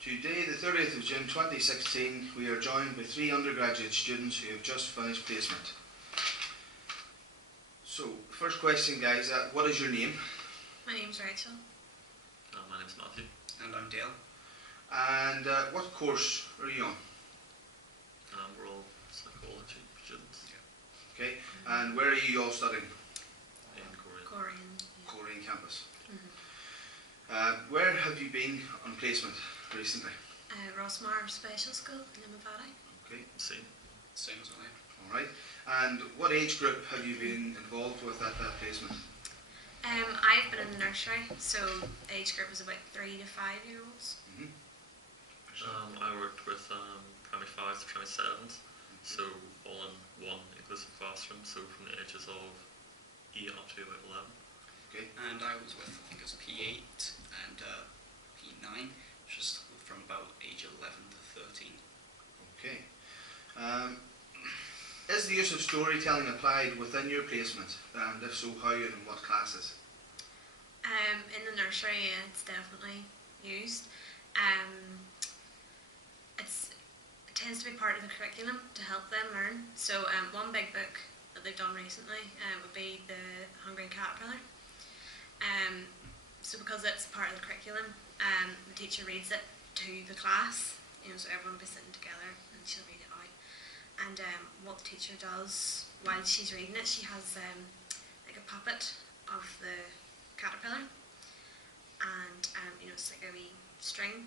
Today, the 30th of June 2016, we are joined by 3 undergraduate students who have just finished placement. So, first question guys, what is your name? My name's Rachel. My name's Matthew. And I'm Dale. And what course are you on? We're all psychology students. Yeah. Okay, and where are you all studying? In Korea. Korean. Korean campus. Mm-hmm. Where have you been on placement recently? Rossmar Special School in Limavady. Okay, Same. Same as I. alright. And what age group have you been involved with at that placement? I've been in the nursery, so age group was about 3 to 5 year olds. Mm-hmm. I worked with primary 5s to primary 7s, so all in one inclusive classroom, so from the ages of E up to about 11. Okay. And I was with, I think it was P8 and P9, just from about age 11 to 13. Okay. Is the use of storytelling applied within your placement? And if so, how and in what classes? In the nursery, yeah, it's definitely used. It tends to be part of the curriculum to help them learn. So one big book that they've done recently would be The Hungry Caterpillar. So because it's part of the curriculum, the teacher reads it to the class, so everyone will be sitting together and she'll read it out. And what the teacher does while she's reading it, she has like a puppet of the caterpillar, and it's like a wee string.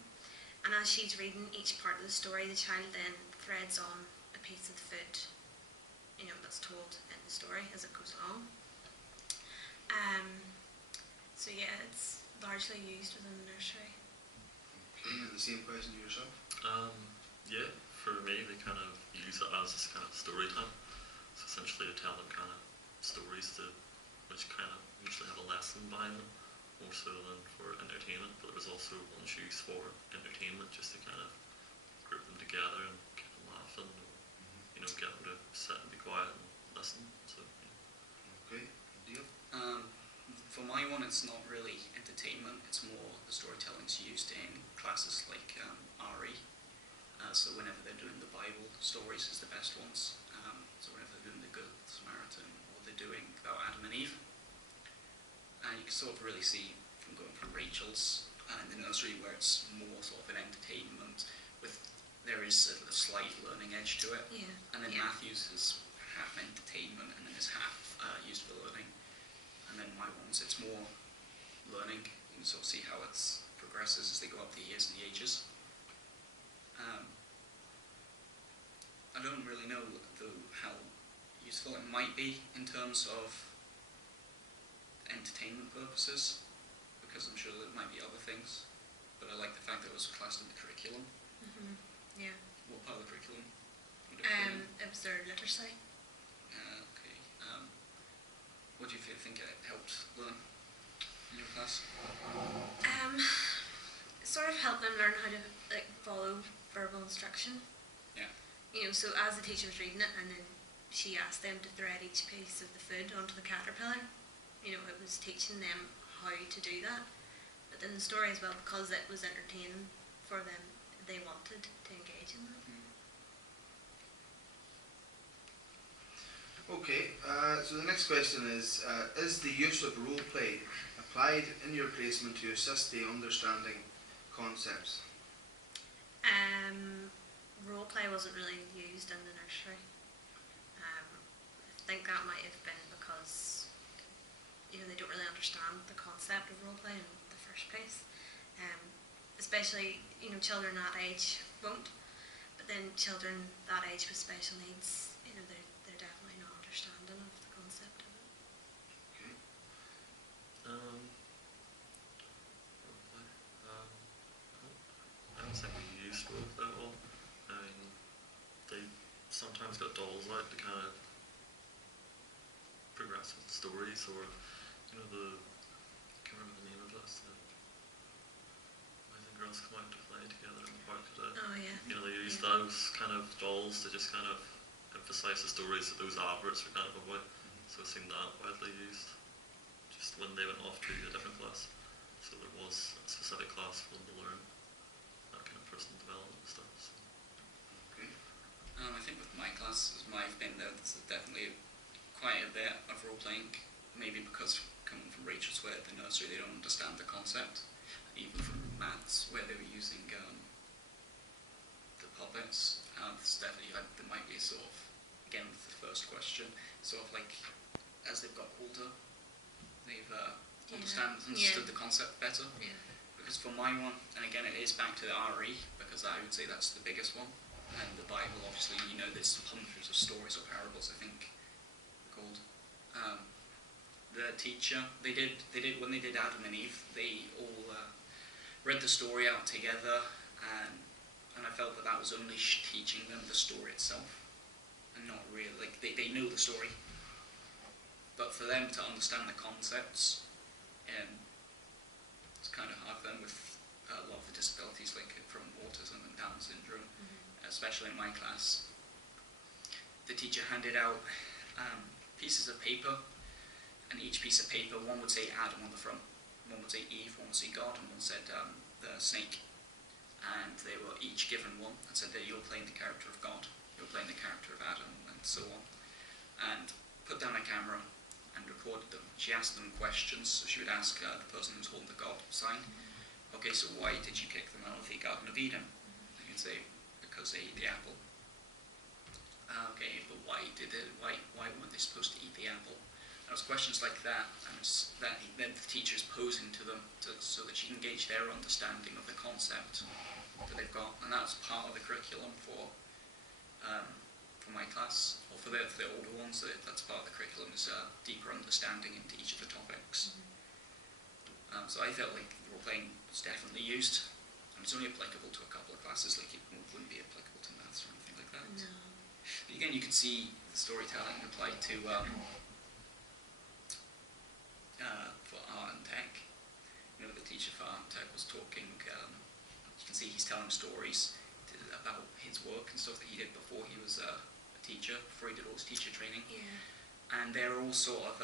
And as she's reading each part of the story, the child then threads on a piece of the food, that's told in the story as it goes along. So yeah, it's largely used within the nursery. Okay, and the same question to yourself? Yeah, for me they kind of use it as this kind of story time. So essentially to tell them kind of stories which kind of usually have a lesson behind them, more so than for entertainment, but there's also ones used for entertainment just to kind of group them together and get them laughing, or, get them to sit and be quiet and listen. So, yeah. Okay, deal. For my one, it's not really entertainment, it's more the storytelling's used in classes like RE. So whenever they're doing the Bible stories is the best ones. So whenever they're doing the Good Samaritan, or they're doing about Adam and Eve. And you can sort of really see from going from Rachel's in the nursery, where it's more sort of an entertainment there is a slight learning edge to it. Yeah. And then Matthew's is half entertainment and then is half used for learning. And then my ones, it's more learning. You can sort of see how it progresses as they go up the years and the ages. I don't really know though how useful it might be in terms of entertainment purposes, because I'm sure there might be other things, but I like the fact that it was classed in the curriculum. Mm-hmm. Yeah. What part of the curriculum? It was their literacy. Okay. What do you think it helped learn in your class? It sort of helped them learn how to follow verbal instruction. Yeah. So as the teacher was reading it, and then she asked them to thread each piece of the food onto the caterpillar, it was teaching them how to do that. But then the story as well, because it was entertaining for them, they wanted to engage in that. Okay, so the next question is the use of roleplay applied in your placement to assist the understanding concepts? Roleplay wasn't really used in the nursery. I think that might have been because they don't really understand the concept of roleplay in the first place. Especially children that age won't, but then children that age with special needs, they're definitely not understanding of the concept of it. Okay. I don't think we used roleplay at all. I mean, they sometimes got dolls out to kind of progress with stories, or I can't remember the name of it. The girls come out to play together in the park today. Oh yeah. They use those kind of dolls to just kind of emphasise the stories that those adverts were kind of about. So it seemed that widely used, just when they went off to a different class. So there was a specific class for them to learn that kind of personal development stuff. So. Okay. I think with my class, as I've been there, there's definitely quite a bit of role playing. Maybe because coming from Rachel's where the nursery they don't understand the concept. Even from maths where they were using the puppets, there's definitely there might be sort of, again with the first question, sort of like as they've got older, they've understood the concept better. Yeah. Because for my one, and again it is back to the RE, because I would say that's the biggest one. And the Bible, obviously, there's hundreds of stories or parables, I think, called. The teacher, they did when they did Adam and Eve, they all read the story out together, and I felt that was only teaching them the story itself, and not really, like, they know the story, but for them to understand the concepts, it's kind of hard for them with a lot of the disabilities, like from autism and Down syndrome, especially in my class. The teacher handed out pieces of paper, and each piece of paper, one would say Adam on the front, one would say Eve, one would say God, and one said the snake. And they were each given one and said that you're playing the character of God, you're playing the character of Adam, and so on. And put down a camera and recorded them. She asked them questions, so she would ask the person who's holding the God sign, okay, so why did you kick them out of the Garden of Eden? And you'd say, because they ate the apple. Okay, but why weren't they supposed to eat the apple? It was questions like that, and then the teacher's posing to them so that she can gauge their understanding of the concept that they've got, and that's part of the curriculum for my class, or for the older ones. That's part of the curriculum, is deeper understanding into each of the topics. So I felt like role playing was definitely used, and it's only applicable to a couple of classes. Like it wouldn't be applicable to maths or anything like that. No. But again, you can see the storytelling applied to. For art and tech, the teacher for art and tech was talking, you can see he's telling stories about his work and stuff that he did before he was a teacher, before he did all his teacher training. Yeah. And they're all sort of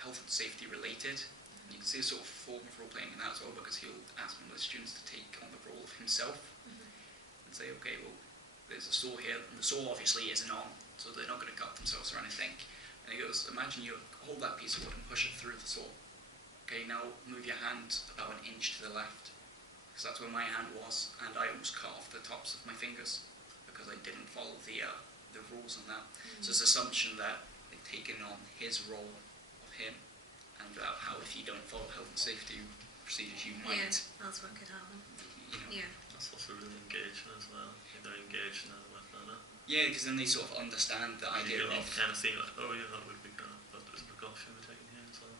health and safety related. And you can see a sort of form of role playing in that as well, because he'll ask one of the students to take on the role of himself and say, okay, well, there's a saw here, and the saw obviously isn't on, so they're not going to cut themselves or anything. And he goes, imagine you hold that piece of wood and push it through the saw. Okay, now move your hand about an inch to the left, because that's where my hand was, and I almost cut off the tops of my fingers because I didn't follow the rules on that. So it's an assumption that they've taken on his role of him, and about how if you don't follow health and safety procedures, you might. Yeah, that's what could happen. Yeah. That's also really engaging as well. They're engaged in that with that. Yeah, because then they sort of understand the idea you of. kind of see like, oh yeah, that would be kind of, but there's precaution we're taking here as well.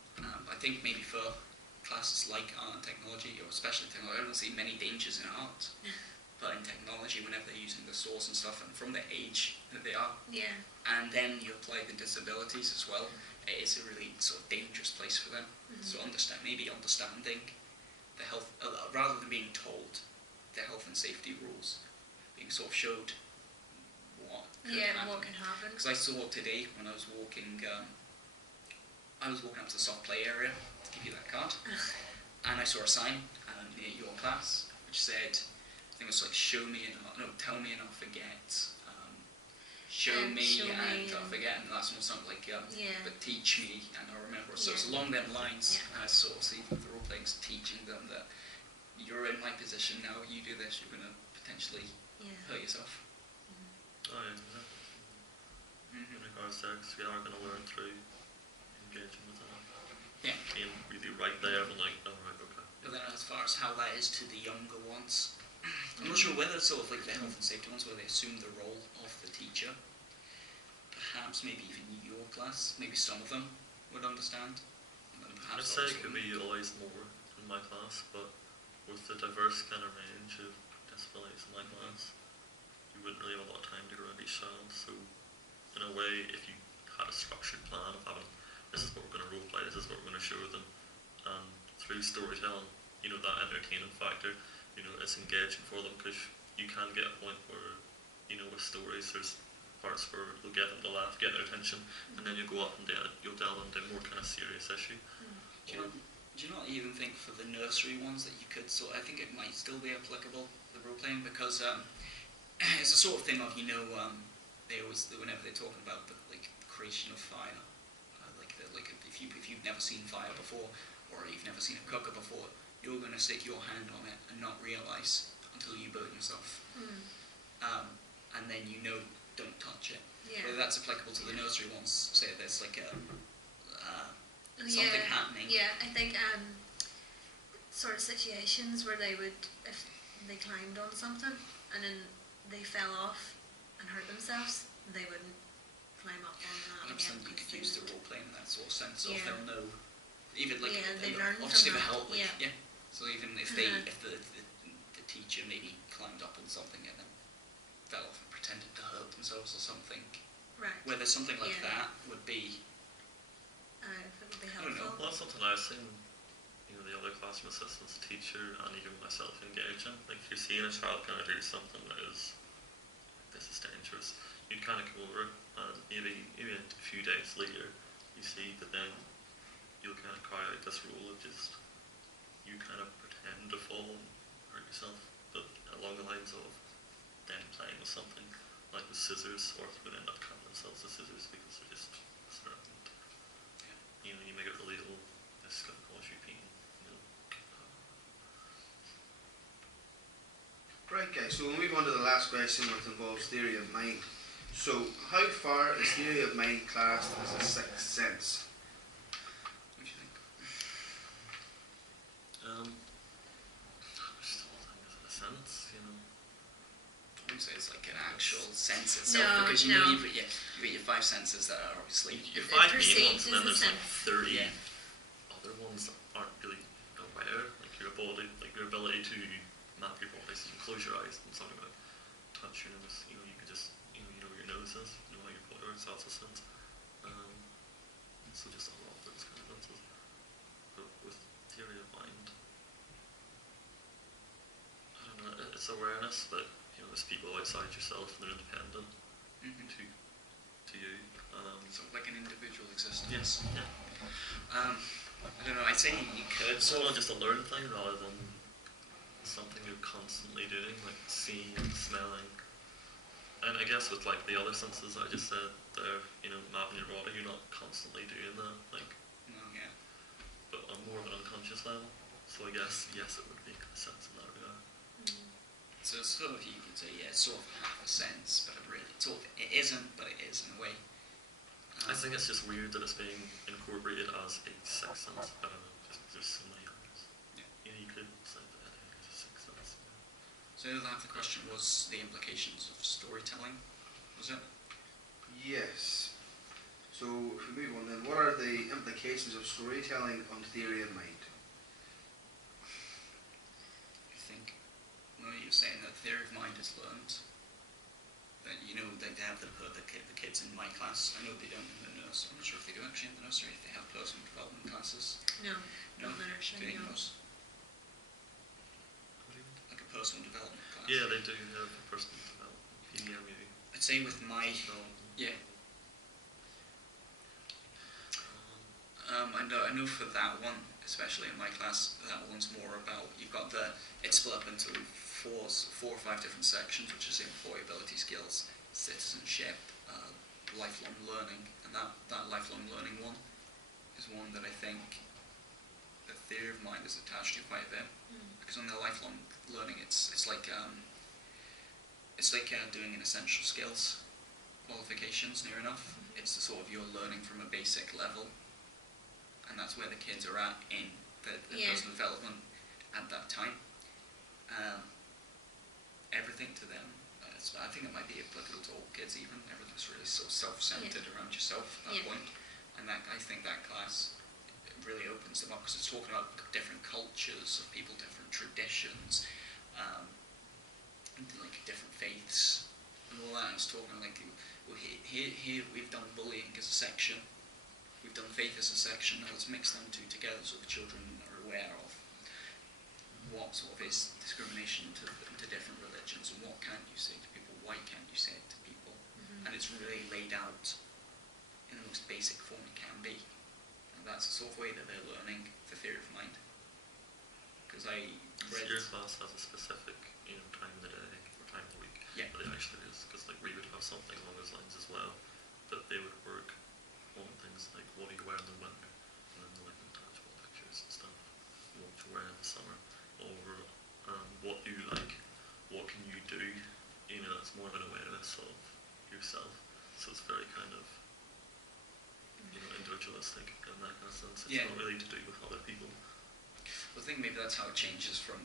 I think maybe for classes like art and technology, or especially technology, I don't see many dangers in art, but in technology, whenever they're using the source and stuff, and from the age that they are, and then you apply the disabilities as well, it is a really sort of dangerous place for them. So understanding the health, rather than being told the health and safety rules, being sort of showed what could happen. Because I saw today when I was walking up to the soft play area to give you that card, and I saw a sign near your class which said, I think it was like tell me and I'll forget, show me and I'll forget, and that's not something like but teach me and I'll remember. So it's along them lines, and I sort of see the role playing's teaching them that you're in my position now, you do this, you're going to potentially hurt yourself. Oh yeah. In regards to that, 'cause we are going to learn through engaging with that. Yeah. Being really right there and like, oh right, okay. But then as far as how that is to the younger ones, I'm not sure whether it's sort of like the health and safety ones where they assume the role of the teacher. Perhaps maybe even your class, maybe some of them would understand. And I'd say it could be always more in my class, but with the diverse kind of range of disabilities in my class, you wouldn't really have a lot of time to go around each child. So in a way, if you had a structured plan of having, this is what we're going to role play, this is what we're going to show them, and through storytelling, that entertaining factor, it's engaging for them, because you can get a point where, with stories, there's parts where you'll get them to laugh, get their attention, and then you go up and you'll delve into a more kind of serious issue. Do you not even think for the nursery ones that you could I think it might still be applicable, the role playing, because it's the sort of thing of, they always, whenever they're talking about the creation of fire, if you've never seen fire before, or you've never seen a cooker before, you're going to stick your hand on it and not realise until you burn yourself. And then don't touch it. Yeah. Whether that's applicable to the nursery ones, say there's like something happening. Yeah, I think sort of situations where they would, if they climbed on something and then they fell off and hurt themselves, they wouldn't climb up on that I'm again. saying you could use the role play in that sort of sense, of Yeah. they'll know, even like they learn obviously from the that. help, Yeah. So even if if the teacher maybe climbed up on something and then fell off and pretended to hurt themselves or something, Right. whether something like that would be. If it would be I don't know. helpful. Well, that's something I've seen, the other classroom assistants, teacher, and even myself engaging. Like, if you're seeing a child kind of do something that is, this is dangerous, you'd kind of go over it, and maybe a few days later, you see that then you'll kind of cry out this role of just, you kind of pretend to fall and hurt yourself, but along the lines of them playing with something, like with scissors, or would end up cutting themselves with scissors because they're just certain. You make it relatable. This is going to cause you pain. Right, guys, so we'll move on to the last question, which involves theory of mind. So, how far is theory of mind classed as a sixth sense? What do you think? I still think it's in a sense, I wouldn't say it's like an actual sense itself, because you've got your five senses that are obviously Your five main perceived ones, and then as a there's like sense. 30 Yeah. other ones that aren't really aware. Like your ability to map your body, so you can close your eyes and something like touch your nose. You can just you know where your nose is, you know how your body works. That's a sense. So just a lot of those kind of senses. But with theory of mind, I don't know. It's awareness, but there's people outside yourself and they're independent to you. sort of like an individual existence. Yes. Yeah. I don't know. I'd say you could. It's all just a learned thing rather than something you're constantly doing, like seeing, smelling. And I guess with like the other senses I just said, they're mapping your body. You're not constantly doing that, No, yeah. but on more of an unconscious level. So I guess yes, it would be a sense in that regard. So it's sort of, you could say, it's sort of half a sense, but it isn't, but it is in a way. I think it's just weird that it's being incorporated as a sixth sense. I don't know, just there's so many others. Yeah. You could say that I think it's a sixth sense. So the other question was the implications of storytelling, was it? Yes. So, if we move on then, what are the implications of storytelling on theory of mind? I think, you're saying that theory of mind is learned. That they have the kids in my class. I know they don't in the nursery. I'm not sure if they do actually in the nursery. If they have personal development classes. No, No, not the nursery. do you No. know? Like a personal development class. Yeah, they do have a personal development, PDMU. I'd say with my yeah. I know for that one, especially in my class, that one's more about, it's split up into four or five different sections, which is employability skills, citizenship, lifelong learning, and that lifelong learning one is one that I think the theory of mind is attached to quite a bit, because on the lifelong learning, it's like doing an essential skills qualifications near enough. It's the sort of you're learning from a basic level, and that's where the kids are at in the personal development at that time. Everything to them, I think it might be applicable to all kids even. Everything's really so self-centered around yourself at that point. And I think that class really opens them up, because it's talking about different cultures of people, different traditions, like different faiths and all that. It's talking like, well, here we've done bullying as a section, we've done faith as a section, now let's mix them two together so the children are aware of what sort of is discrimination to different religions, and what can't you say to people, why can't you say it to people. And it's really laid out in the most basic form it can be. And that's the sort of way that they're learning the theory of mind. Because I read... Your class has a specific, time of the day or time of the week. Yeah. But it actually is, because we would have something along those lines as well, that they would work on things like what do you wear in the winter, and then like intangible pictures and stuff, what you wear in the summer, or what do you like, what can you do, it's more of an awareness of yourself, so it's very kind of, individualistic in that kind of sense. It's not really to do with other people. I think maybe that's how it changes from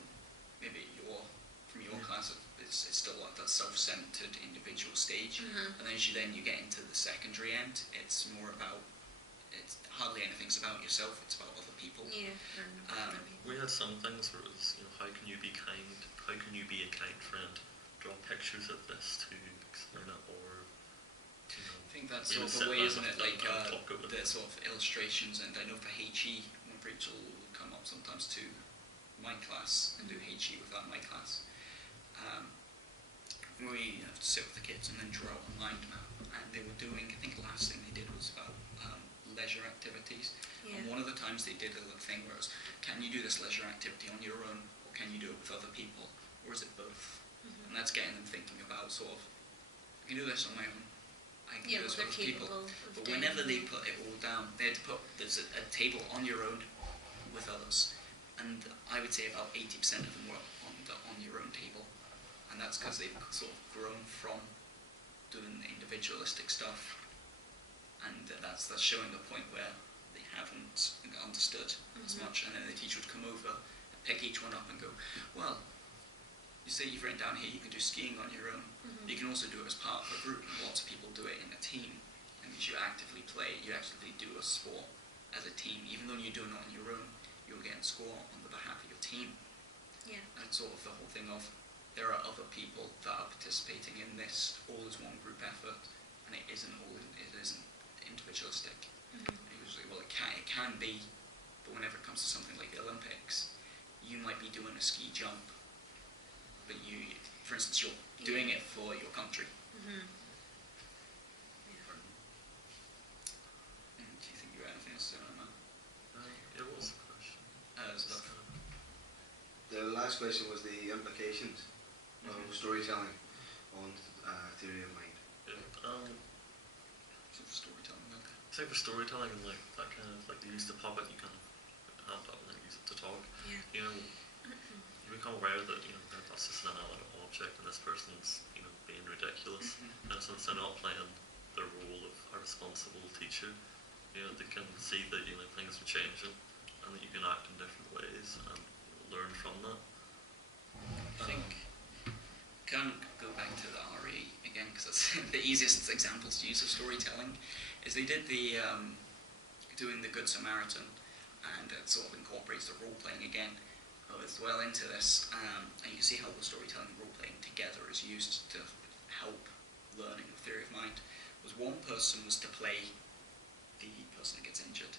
maybe your class. It's still like that self-centered individual stage, and then as you get into the secondary end, it's more about, it's hardly anything's about yourself, it's about other people. We had some things where it was, how can you be kind, how can you be a kind friend, draw pictures of this to explain it, or I think that's sort of the way, isn't it, like the sort of illustrations, and I know for HE, when Rachel will come up sometimes to my class and do HE without my class, we have to sit with the kids and then draw a mind map, and they were doing, I think the last thing they did was about leisure activities, and one of the times they did a little thing where it was, can you do this leisure activity on your own, or can you do it with other people, or is it both? And that's getting them thinking about sort of, I can do this on my own, I can do this with other people, but whenever they put it all down, they had to put, there's a table on your own with others, and I would say about 80% of them were on your own table, and that's because they've sort of grown from doing the individualistic stuff, and that's showing the point where they haven't understood as much, and then the teacher would come over, pick each one up and go, well, you say you've written down here you can do skiing on your own, but you can also do it as part of a group, and lots of people do it in a team, and as you actively play, you actively do a sport as a team, even though you're doing it on your own, you'll get a score on the behalf of your team. And it's sort of the whole thing of, there are other people that are participating in this all as one group effort, and it isn't individualistic. Usually, well, it can be, but whenever it comes to something like the Olympics, you might be doing a ski jump, but you, for instance, you're doing it for your country. Do you think you had anything else to say on that? It was a question. The last question was the implications of storytelling on theory of mind. Storytelling, okay. Say for storytelling and like that kind of like you use the puppet, you kind of hand up and then use it to talk. You become aware that that's just an inanimate object and this person's being ridiculous. And since they're not playing the role of a responsible teacher, they can see that things are changing and that you can act in different ways and learn from that. I think can go back to the RE again because that's the easiest examples to use of storytelling. Is they did the doing the Good Samaritan, and it sort of incorporates the role playing again as well into this, and you can see how the storytelling and role playing together is used to help learning the theory of mind. Was one person was to play the person that gets injured.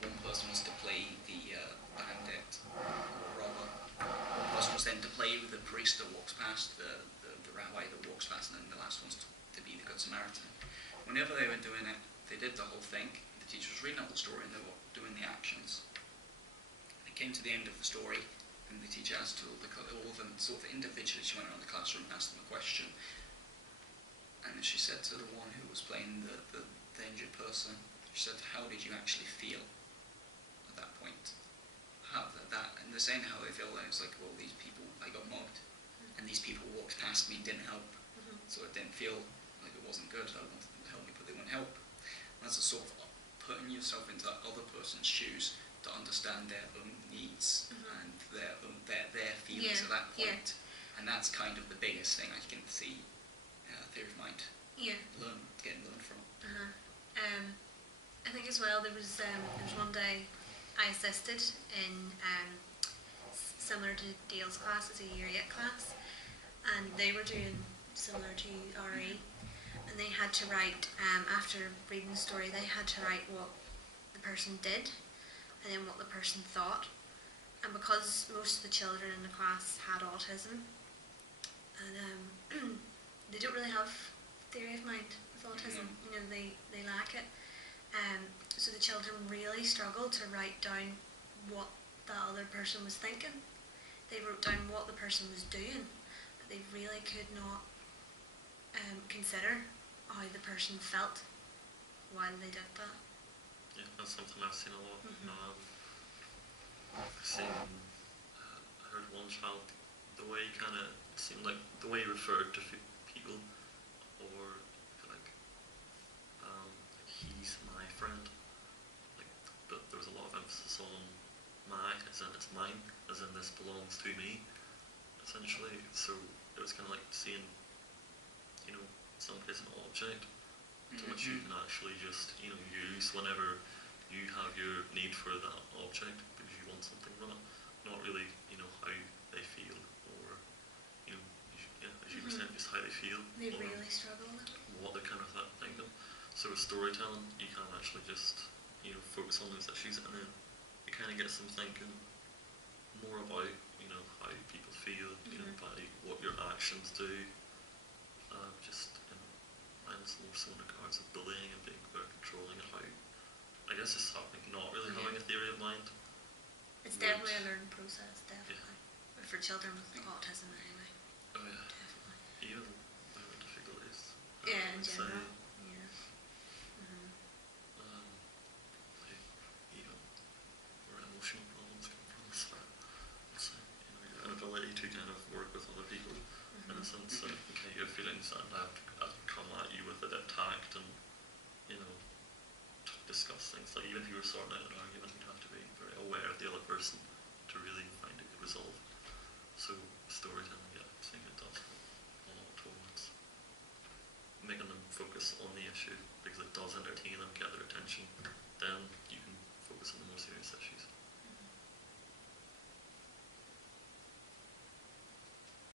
One person was to play the bandit or robber. One person was then to play with the priest that walks past, the rabbi that walks past, and then the last one's to be the Good Samaritan. Whenever they were doing it, they did the whole thing. The teacher was reading out the story and they were doing the actions. They came to the end of the story and the teacher asked all of them sort of individually, she went around the classroom and asked them a question. And then she said to the one who was playing the injured person, she said, how did you actually feel at that point? And they're saying how they feel, and it's like, well, these people, I got mugged, and these people walked past me, didn't help, so it didn't feel like it wasn't good. I wanted them to help me, but they wouldn't help. And that's a sort of putting yourself into that other person's shoes to understand their own needs and their feelings at that point. And that's kind of the biggest thing I can see theory of mind getting learned from. I think as well there was one day I assisted in similar to Dale's class, as a year 8 class, and they were doing similar to RE, and they had to write, after reading the story, they had to write what the person did and then what the person thought. And because most of the children in the class had autism, and they don't really have theory of mind with autism, they lack it, So the children really struggled to write down what the other person was thinking. They wrote down what the person was doing, but they really could not consider how the person felt while they did that. Yeah, that's something I've seen a lot. Mhm. I've seen, I heard one child, the way he kind of seemed like, the way he referred to people, or like, he's my friend, like, but there was a lot of emphasis on my, as in it's mine, as in this belongs to me, essentially. So it was kind of like seeing, you know, somebody as an object to which you can actually just, you know, use whenever you have your need for that object because you want something from it. Not really, you know, how they feel or, you know, yeah, as you were saying, just how they feel. They or really struggled. what they're kind of thinking. So with storytelling, you can actually just, you know, focus on those issues and then it kind of gets them thinking more about, you know, how people feel, you know, by what your actions do. Just in mine's more so in regards of bullying and being very controlling and how, I guess it's having, not really having a theory of mind. It's would- definitely a learning process, definitely. But for children with autism anyway, Oh yeah, definitely. even learning difficulties. Yeah, in I'd say, general. Yeah. like, even where emotional problems come from. So it's like, you know, your inability to kind of work with other people in a sense that, okay, your feelings and I'd come at you with a bit of tact and, you know, discuss things. Like even if you were sorting out an argument, you'd have to be very aware of the other person to really find a good resolve. So storytelling, yeah, I think it does a lot towards making them focus on the issue because it does entertain them, get their attention.